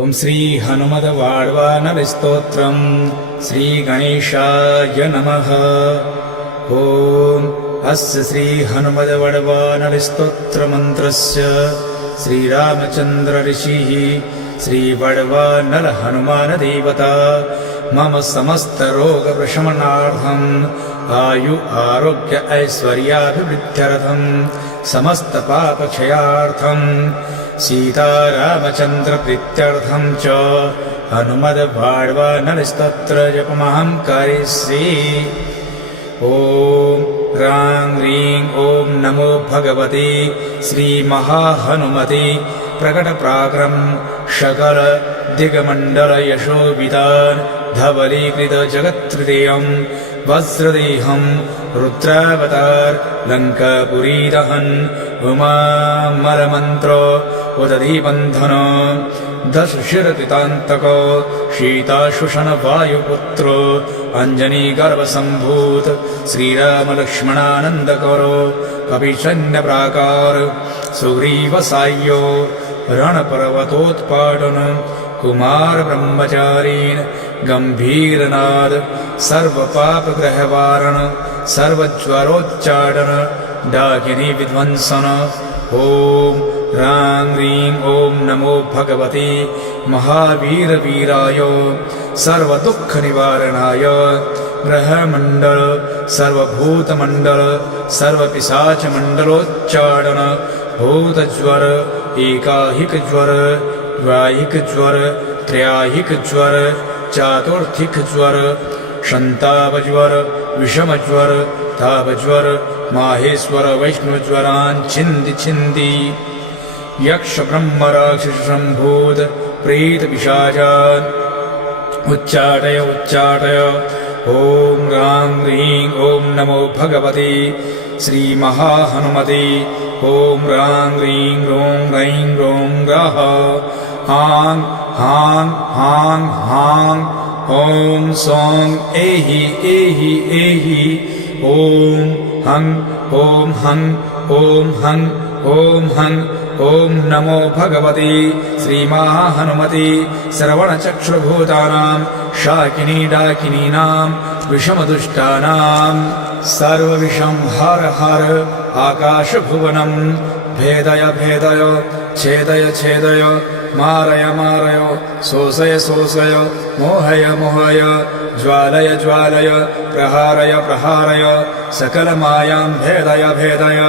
ॐ श्रीहनुमद्वाड्वानरस्तोत्रम् श्रीगणेशाय नमः। ॐ अस्य श्रीहनुमद्वड्वानरस्तोत्रमन्त्रस्य श्रीरामचन्द्रऋषिः श्रीवड्वानरहनुमानदेवता मम समस्तरोगप्रशमनार्थम् आयु आरोग्य ऐश्वर्याभिवृद्ध्यर्थम् समस्तपापक्षयार्थम् सीतारामचन्द्रप्रीत्यर्थं च हनुमद्वाड्वानरस्तत्र जपमहं करिष्ये ॐ ह्रां ह्रीं ॐ नमो भगवते श्रीमहाहनुमते प्रकटप्राक्रं सकल दिगमण्डलयशोभितान् धवलीकृतजगत्तृतीयं वज्रदेहं रुद्रावतार लङ्कापुरीदहन् उमामलमन्त्र उदधीबन्धन दशशिरकृतान्तक शीताशुषणवायुपुत्र अञ्जनीगर्भसम्भूत श्रीरामलक्ष्मणानन्दकर कपिचन्यप्राकार सुग्रीवसाय्यो रणपर्वतोत्पाटन कुमारब्रह्मचारीन् गम्भीरनाद सर्वपापग्रहवारण सर्वज्वरोच्चाटन डाकिनी विध्वंसन। ॐ ह्रां ह्रीं ॐ नमो भगवते महावीरवीराय सर्वदुःखनिवारणाय ग्रहमण्डल सर्वभूतमण्डल सर्वपिशाचमण्डलोच्चाटन भूतज्वर एकाहिकज्वर द्वाहिकज्वर त्रयाहिकज्वर चातुर्थिकज्वर शन्तापज्वर विषमज्वर तापज्वर माहेश्वर वैष्णवज्वरान् छिन्ति छिन्ति। यक्षब्रह्मराक्षसम्भूत प्रेतपिशाचान्। उच्चाटय उच्चाटय। ॐ ह्रां ह्रीं ॐ नमो भगवते श्रीमहाहनुमते। ॐ ह्रां ह्रीं ह्रों ह्रैं ह्रों ग्रह हां हां ॐ सौं एहि एहि एहि ॐ हं ॐ हं ॐ हं ॐ हं ॐ नमो भगवते श्रीमहाहनुमते श्रवणचक्षुर्भूतानां शाकिनी डाकिनीनां विषमदुष्टानां सर्वविषं हर हर आकाशभुवनं भेदय भेदय छेदय छेदय मारय मारय शोषय शोषय मोहय मोहय ज्वालय ज्वालय प्रहारय प्रहारय सकल सकलमायां भेदय भेदय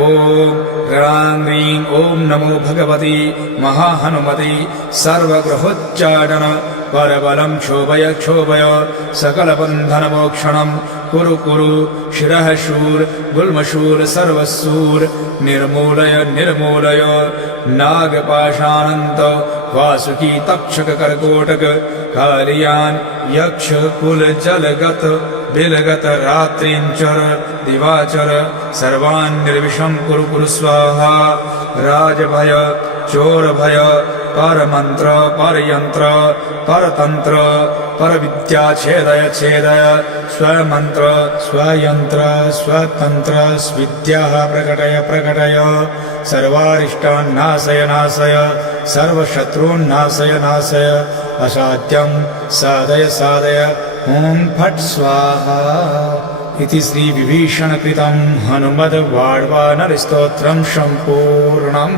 ॐ ह्रां ह्रीं ॐ नमो भगवते महाहनुमते सर्वगृहोच्चाटन परबलं क्षोभय क्षोभय सकलबन्धनमोक्षणं कुरु कुरु शिरः शूर गुल्मशूर सर्वसूर निर्मूलय निर्मूलय नागपाशानन्त वासुकी तक्षक कर्कोटक कालियान् यक्ष कुल जलगत बिलगत रात्रिञ्चर दिवाचर सर्वान् निर्विषं कुरु कुरु स्वाहा। राजभय चोरभय परमन्त्र परयन्त्र परतन्त्र परविद्या छेदय छेदय स्वमन्त्र स्वयन्त्र स्वतन्त्र स्विद्याः प्रकटय प्रकटय। सर्वारिष्टान् नाशय नाशय सर्वशत्रून् नाशय नाशय। असाध्यं साधय साधय ॐ फट् स्वाहा इति श्रीविभीषणकृतं हनुमद्वाड्वानरस्तोत्रं सम्पूर्णम्